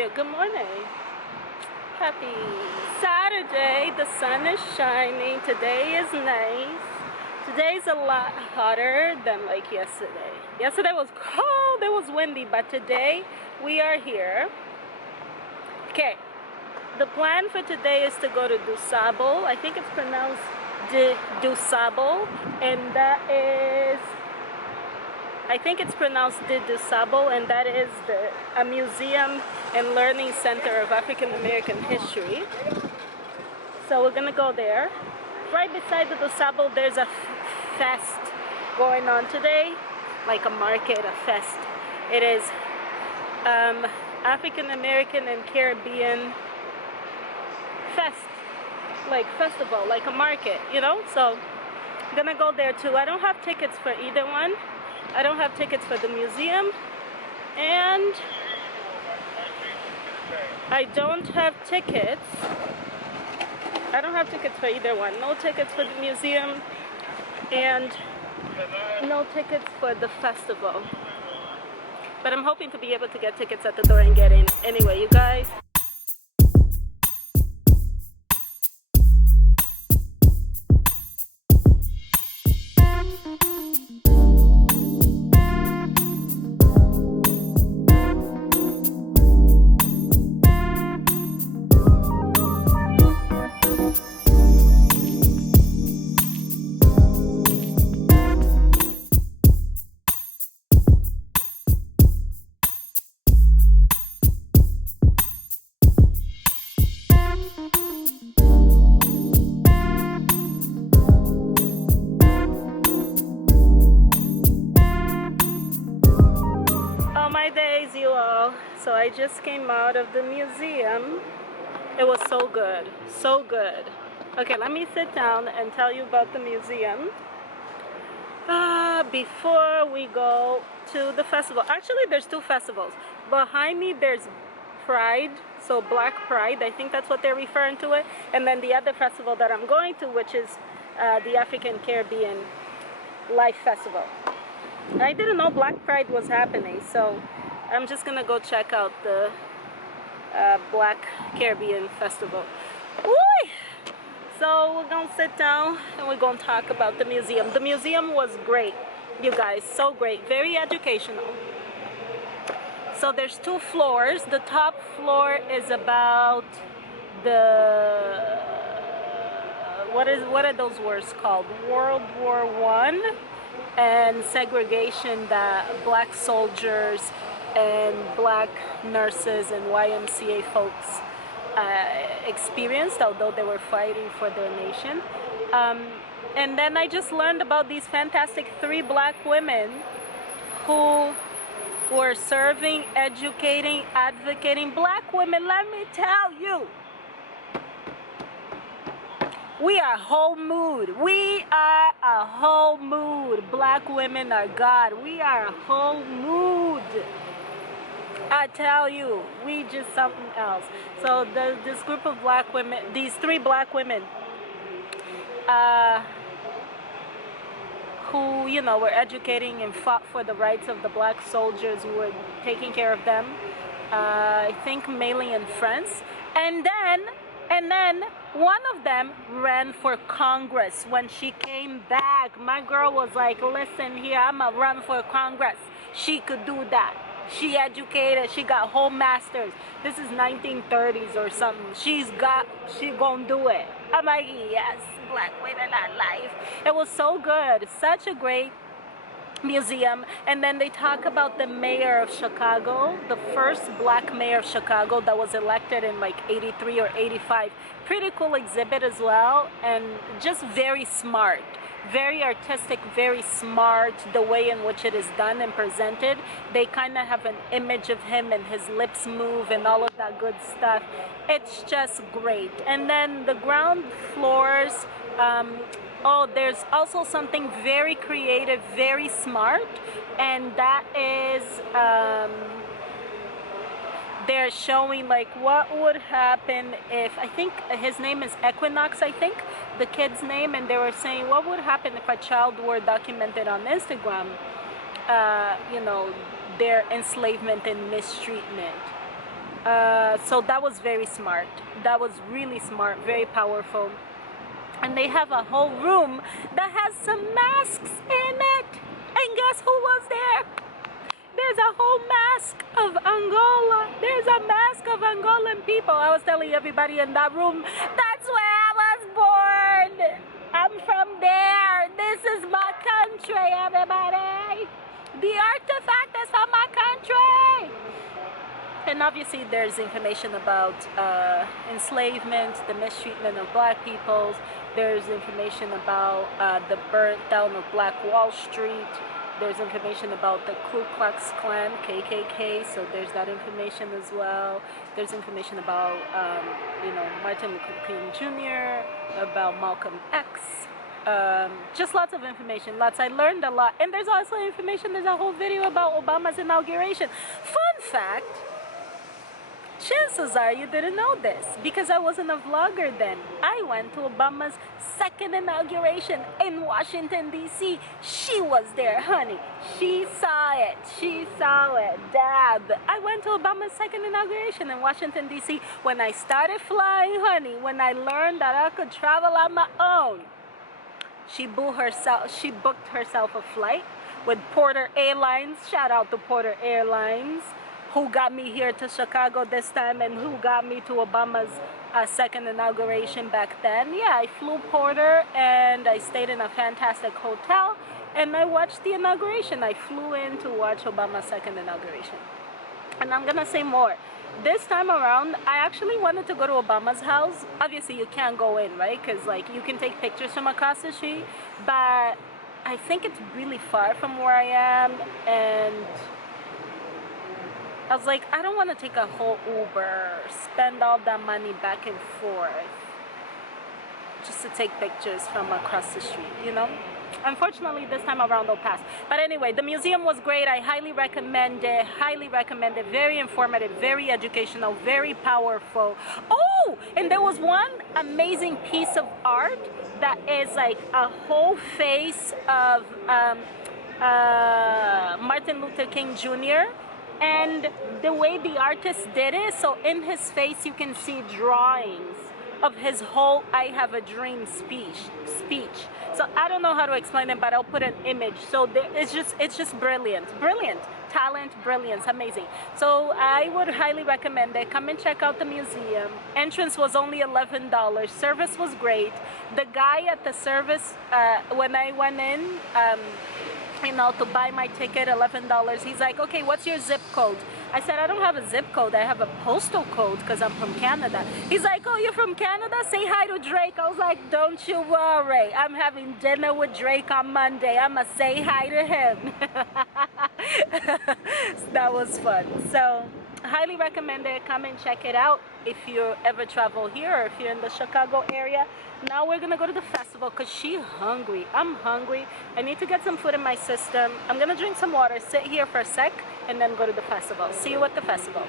you? Good morning. Happy Saturday. The sun is shining. Today is nice. Today's a lot hotter than like yesterday. Yesterday was cold, it was windy, but today we are here. Okay, the plan for today is to go to Dusable. I think it's pronounced Dusable, and that is, I think it's pronounced Dusable, and that is a museum and learning center of African American history. So we're gonna go there. Right beside the Dusable, there's a fest going on today, like a market, a fest. It is African American and Caribbean fest, like festival, like a market, you know. So I'm gonna go there too. I don't have tickets for either one. I don't have tickets for the museum, and I don't have tickets. I don't have tickets for either one. No tickets for the museum and no tickets for the festival. But I'm hoping to be able to get tickets at the door and get in. Anyway, you guys. You all, so I just came out of the museum. It was so good, so good. Okay, let me sit down and tell you about the museum before we go to the festival. Actually, there's two festivals. Behind me there's Pride, so Black Pride, I think that's what they're referring to it, and then the other festival that I'm going to, which is the African Caribbean Life Festival. I didn't know Black Pride was happening, so I'm just gonna go check out the Black Caribbean Festival. Woo! So we're gonna sit down and we're gonna talk about the museum. The museum was great, you guys, so great, very educational. So there's two floors. The top floor is about the what are those words called? World War I and segregation that black soldiers and black nurses and YMCA folks experienced, although they were fighting for their nation. And then I just learned about these fantastic 3 black women who were serving, educating, advocating. Black women, let me tell you, we are whole mood. We are a whole mood. Black women are God. We are a whole mood. I tell you, we just something else. So this group of black women, these 3 black women, who, you know, were educating and fought for the rights of the black soldiers who were taking care of them, I think mainly in France. And then one of them ran for Congress when she came back. My girl was like, listen here, I'ma run for Congress. She could do that. She educated, she got whole masters. This is 1930s or something. She gonna do it. I'm like, yes, black women are life. It was so good. Such a great museum. And then they talk about the mayor of Chicago, the first black mayor of Chicago that was elected in like 83 or 85. Pretty cool exhibit as well, and just very smart. Very artistic, very smart, the way in which it is done and presented. They kind of have an image of him and his lips move and all of that good stuff. It's just great. And then the ground floors, oh, there's also something very creative, very smart, and that is they're showing like what would happen if, I think his name is Equinox, I think, the kid's name, and they were saying what would happen if a child were documented on Instagram, you know, their enslavement and mistreatment. So that was very smart. That was really smart, very powerful. And they have a whole room that has some masks in it. And guess who was there? There's a whole mask of Angola. There's a mask of Angolan people. I was telling everybody in that room, that's where I was born. I'm from there. This is my country, everybody. The artifact is from my country. And obviously there's information about enslavement, the mistreatment of black peoples. There's information about the burnt down of Black Wall Street. There's information about the Ku Klux Klan, KKK, so there's that information as well. There's information about, Martin Luther King Jr., about Malcolm X. Just lots of information, lots. I learned a lot. And there's also information, there's a whole video about Obama's inauguration. Fun fact, chances are you didn't know this because I wasn't a vlogger then. I went to Obama's second inauguration in Washington, D.C. She was there, honey. She saw it. She saw it. Dab. I went to Obama's second inauguration in Washington, D.C. When I started flying, honey, when I learned that I could travel on my own, she booked herself a flight with Porter Airlines. Shout out to Porter Airlines, who got me here to Chicago this time and who got me to Obama's second inauguration back then. Yeah, I flew Porter and I stayed in a fantastic hotel and I watched the inauguration. I flew in to watch Obama's second inauguration. And I'm gonna say more. This time around, I actually wanted to go to Obama's house. Obviously, you can't go in, right? Because you can take pictures from across the street, but I think it's really far from where I am, and I was like, I don't want to take a whole Uber, spend all that money back and forth just to take pictures from across the street, you know? Unfortunately, this time around they'll pass. But anyway, the museum was great. I highly recommend it. Highly recommend it. Very informative, very educational, very powerful. Oh, and there was one amazing piece of art that is like a whole face of Martin Luther King Jr., and the way the artist did it, so in his face you can see drawings of his whole I Have a Dream speech. So I don't know how to explain it, but I'll put an image. So it's just brilliant. Talent, brilliance, amazing. So I would highly recommend it. Come and check out the museum. Entrance was only $11. Service was great. The guy at the service, when I went in, to buy my ticket, $11, he's like, okay, what's your zip code? I said, I don't have a zip code, I have a postal code because I'm from Canada. He's like, oh, you're from Canada? Say hi to Drake. I was like, don't you worry, I'm having dinner with Drake on Monday. I'ma say hi to him. That was fun. So highly recommend it. Come and check it out if you ever travel here or if you're in the Chicago area. Now we're gonna go to the festival because she's hungry. I'm hungry. I need to get some food in my system. I'm gonna drink some water, sit here for a sec, and then go to the festival. See you at the festival.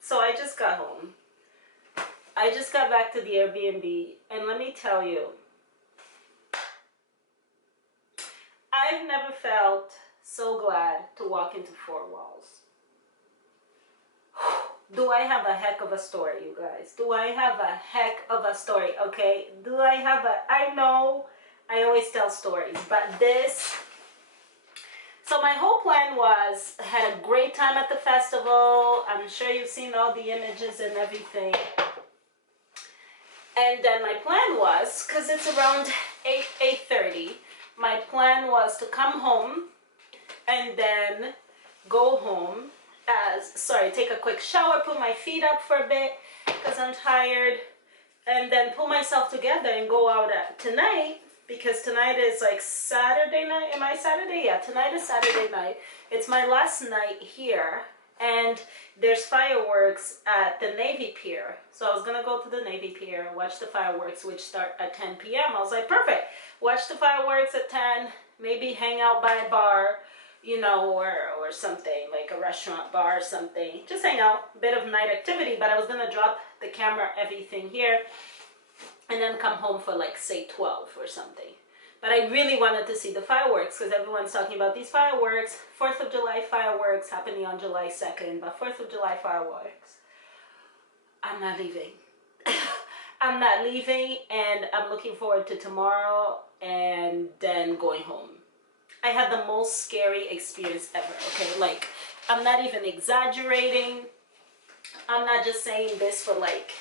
So I just got home. I just got back to the Airbnb, and let me tell you, I've never felt so glad to walk into four walls. Do I have a heck of a story, you guys? Do I have a heck of a story, okay? I know I always tell stories, but this... So my whole plan was, I had a great time at the festival. I'm sure you've seen all the images and everything. And then my plan was, because it's around 8:30, my plan was to come home, and then go home. Sorry, take a quick shower, put my feet up for a bit because I'm tired, and then pull myself together and go out tonight, because tonight is like Saturday night. Am I Saturday? Yeah, tonight is Saturday night. It's my last night here, and there's fireworks at the Navy Pier. So I was gonna go to the Navy Pier and watch the fireworks, which start at 10 p.m. I was like, perfect. Watch the fireworks at 10, maybe hang out by a bar, you know, or something, like a restaurant, bar or something. Just hang out, a bit of night activity, but I was gonna drop the camera, everything here, and then come home for like, say, 12 or something. But I really wanted to see the fireworks because everyone's talking about these fireworks. 4th of July fireworks happening on July 2nd, but 4th of July fireworks, I'm not leaving. I'm not leaving, and I'm looking forward to tomorrow and then going home. I had the most scary experience ever, okay? Like, I'm not even exaggerating. I'm not just saying this for like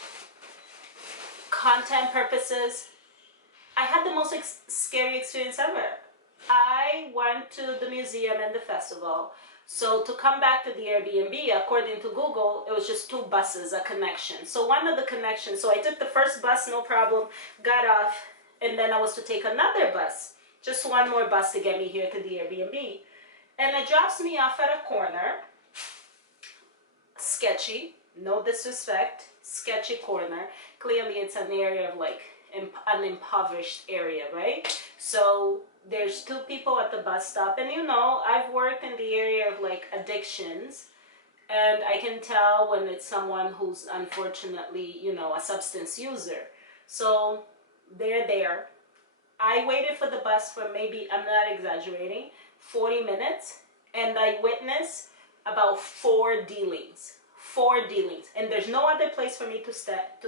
content purposes. I had the most scary experience ever. I went to the museum and the festival. So to come back to the Airbnb, according to Google, it was just 2 buses, a connection. So one of the connections, so I took the first bus, no problem, got off, and then I was to take another bus. Just one more bus to get me here to the Airbnb. And it drops me off at a corner. Sketchy, no disrespect, sketchy corner. Clearly it's an area of like an impoverished area, right? So there's 2 people at the bus stop, and you know, I've worked in the area of like addictions, and I can tell when it's someone who's unfortunately, you know, a substance user. So they're there. I waited for the bus for maybe, I'm not exaggerating, 40 minutes, and I witnessed about 4 dealings. 4 dealings, and there's no other place for me to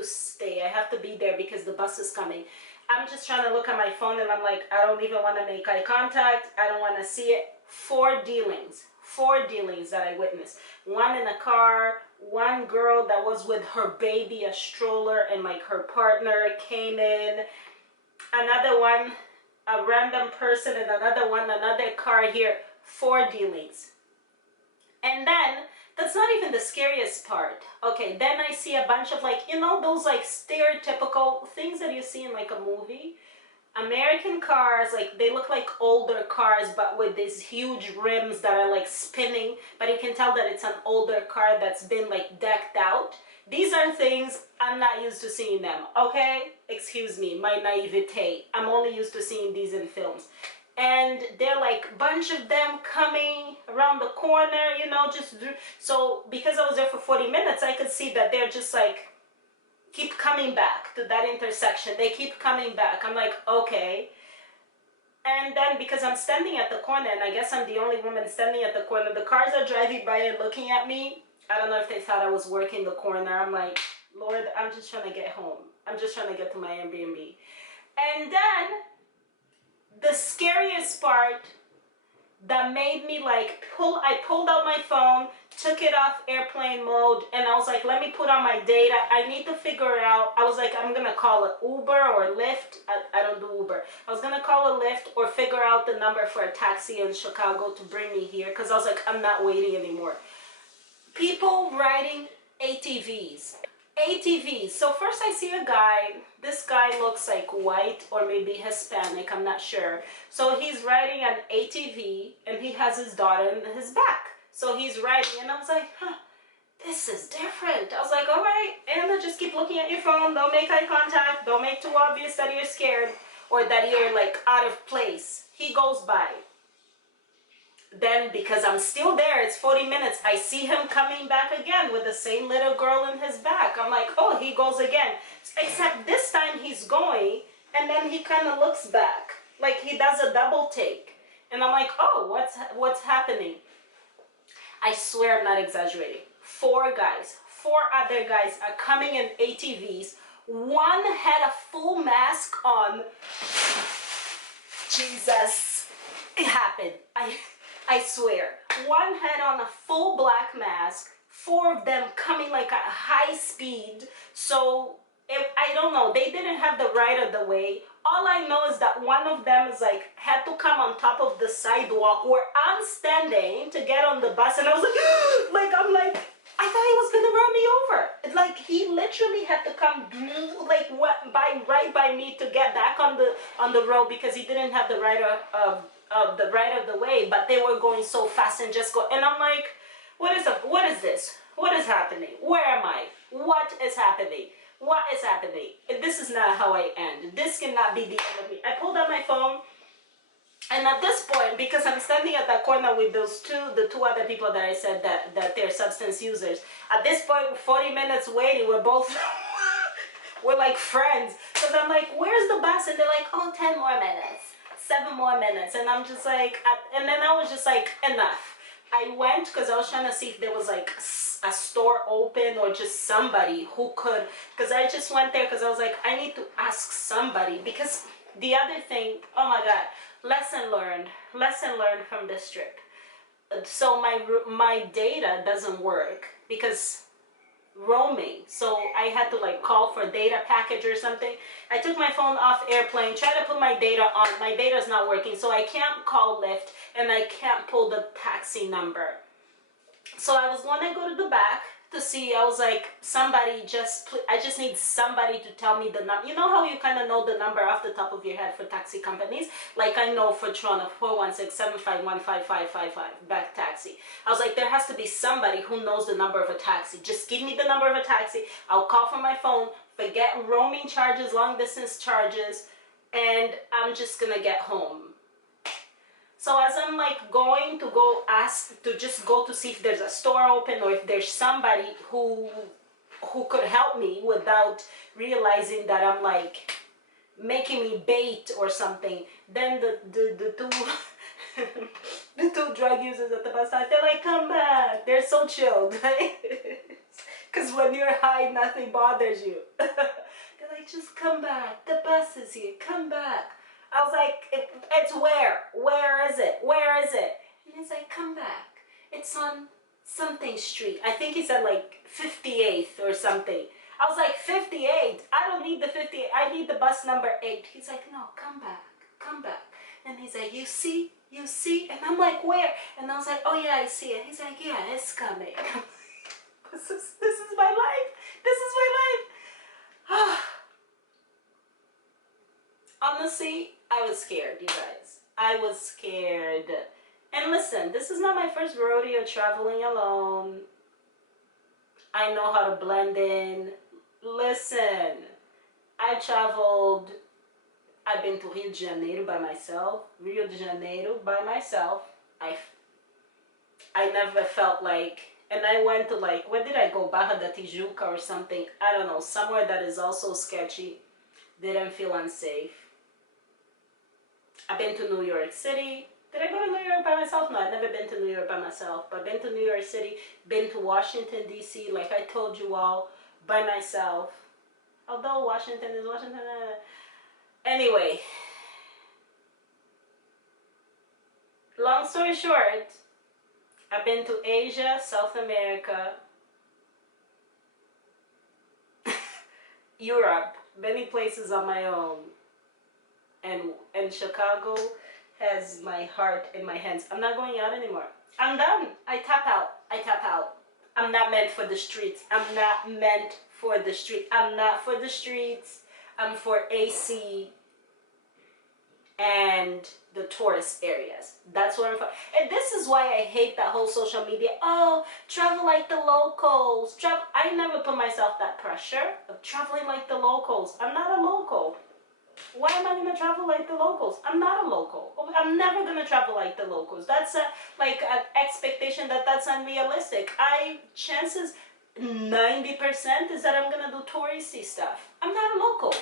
stay. I have to be there because the bus is coming. I'm just trying to look at my phone, and I'm like, I don't even want to make eye contact. I don't want to see it. 4 dealings. 4 dealings that I witnessed. One in a car, one girl that was with her baby, a stroller, and like her partner came in. Another one, a random person, and another one, another car here. 4 dealings. And then, that's not even the scariest part. Okay, then I see a bunch of like, you know, those like stereotypical things that you see in like a movie. American cars, like they look like older cars, but with these huge rims that are like spinning, but you can tell that it's an older car that's been like decked out. These are things I'm not used to seeing them, okay? Excuse me, my naivete. I'm only used to seeing these in films. And they're like a bunch of them coming around the corner, you know, just so because I was there for 40 minutes, I could see that they're just like keep coming back to that intersection. They keep coming back. I'm like, okay. And then because I'm standing at the corner, and I guess I'm the only woman standing at the corner, the cars are driving by and looking at me. I don't know if they thought I was working the corner. I'm like, Lord, I'm just trying to get home. I'm just trying to get to my Airbnb. And then the scariest part that made me like I pulled out my phone, took it off airplane mode, and I was like, let me put on my data. I need to figure out, I was like, I'm gonna call an Uber or Lyft. I don't do Uber. I was gonna call a Lyft or figure out the number for a taxi in Chicago to bring me here, because I was like, I'm not waiting anymore. People riding ATVs. ATVs. So first I see a guy. This guy looks like white or maybe Hispanic, I'm not sure. So he's riding an ATV and he has his daughter in his back. So he's riding, and I was like, huh, this is different. I was like, all right, Anna, just keep looking at your phone. Don't make eye contact. Don't make too obvious that you're scared or that you're like out of place. He goes by. Then, because I'm still there, it's 40 minutes, I see him coming back again with the same little girl in his back. I'm like, oh, he goes again. Except this time he's going, and then he kind of looks back. Like he does a double take. And I'm like, oh, what's happening? I swear I'm not exaggerating. 4 guys, 4 other guys are coming in ATVs. One had a full mask on. Jesus, it happened. I swear. One had on a full black mask, 4 of them coming like at high speed. So, I don't know, they didn't have the right of the way, All I know is that one of them is like had to come on top of the sidewalk where I'm standing to get on the bus, and I was like, like I'm like, I thought he was gonna run me over. It's like he literally had to come like right by me to get back on the road because he didn't have the right of the right of the way, but they were going so fast and just go, and I'm like, what is up? What is this? What is happening? Where am I? What is happening? What is happening? This is not how I end. This cannot be the end of me. I pulled out my phone, and at this point, because I'm standing at that corner with the two other people that I said that they're substance users. At this point, 40 minutes waiting, we're both, we're like friends. Because I'm like, where's the bus? And they're like, oh, 10 more minutes, 7 more minutes. And I'm just like, and then I was just like, enough. I went because I was trying to see if there was like a store open or just somebody who could, because I just went there because I was like, I need to ask somebody. Because the other thing, oh my God, lesson learned from this trip. So my data doesn't work because roaming, so I had to like call for data package or something. I took my phone off airplane, tried to put my data on, my data is not working, so I can't call Lyft and I can't pull the taxi number. So I was going to go to the back to see, I was like, somebody I just need somebody to tell me the number. You know how you kind of know the number off the top of your head for taxi companies? Like I know for Toronto, 416-751-5555, back taxi. I was like, there has to be somebody who knows the number of a taxi. Just give me the number of a taxi. I'll call from my phone, forget roaming charges, long distance charges, and I'm just gonna get home. So as I'm like going to go ask to just go to see if there's a store open or if there's somebody who could help me without realizing that I'm like making me bait or something, then the two the two drug users at the bus stop, they're like, come back. They're so chilled, right? Because when you're high, nothing bothers you. They're like, just come back. The bus is here. Come back. I was like, it's where? Where is it? Where is it? And he's like, come back. It's on something street. I think he said like 58th or something. I was like, 58? I don't need the 58. I need the bus number 8. He's like, no, come back. Come back. And he's like, you see? You see? And I'm like, where? And I was like, oh yeah, I see it. He's like, yeah, it's coming. This is my life. This is my life. Honestly, I was scared, you guys. I was scared. And listen, this is not my first rodeo traveling alone. I know how to blend in. Listen, I've been to Rio de Janeiro by myself. Rio de Janeiro by myself. I never felt like, and I went to like, where did I go? Barra da Tijuca or something. I don't know, somewhere that is also sketchy. Didn't feel unsafe. I've been to New York City. Did I go to New York by myself? No, I've never been to New York by myself. But I've been to New York City, been to Washington, D.C., like I told you all, by myself. Although Washington is Washington. Anyway. Long story short, I've been to Asia, South America, Europe, many places on my own. And Chicago has my heart in my hands. I'm not going out anymore. I'm done. I tap out. I tap out. I'm not meant for the streets. I'm not meant for the street. I'm not for the streets. I'm for AC and the tourist areas. That's what I'm for. And this is why I hate that whole social media. Oh, travel like the locals. I never put myself that pressure of traveling like the locals. I'm not a local. Why am I going to travel like the locals? I'm not a local. I'm never going to travel like the locals. That's like an expectation that's unrealistic. Chances 90% is that I'm going to do touristy stuff. I'm not a local.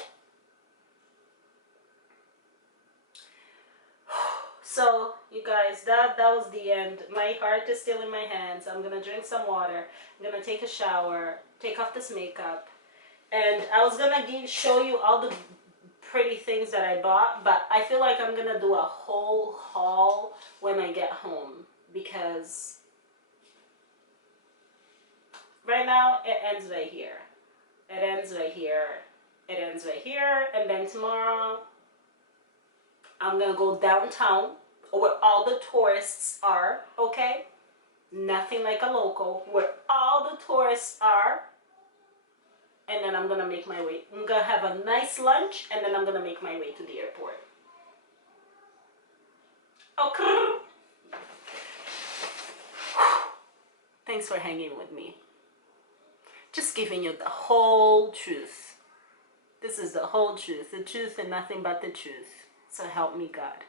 So, you guys, that was the end. My heart is still in my hands. I'm going to drink some water. I'm going to take a shower, take off this makeup. And I was going to show you all the pretty things that I bought, but I feel like I'm gonna do a whole haul when I get home, because right now it ends right here. It ends right here. It ends right here, and then tomorrow I'm gonna go downtown where all the tourists are, okay? Nothing like a local, where all the tourists are. And then I'm gonna make my way. I'm gonna have a nice lunch, and then I'm gonna make my way to the airport. Okay. Thanks for hanging with me. Just giving you the whole truth. This is the whole truth. The truth and nothing but the truth. So help me God.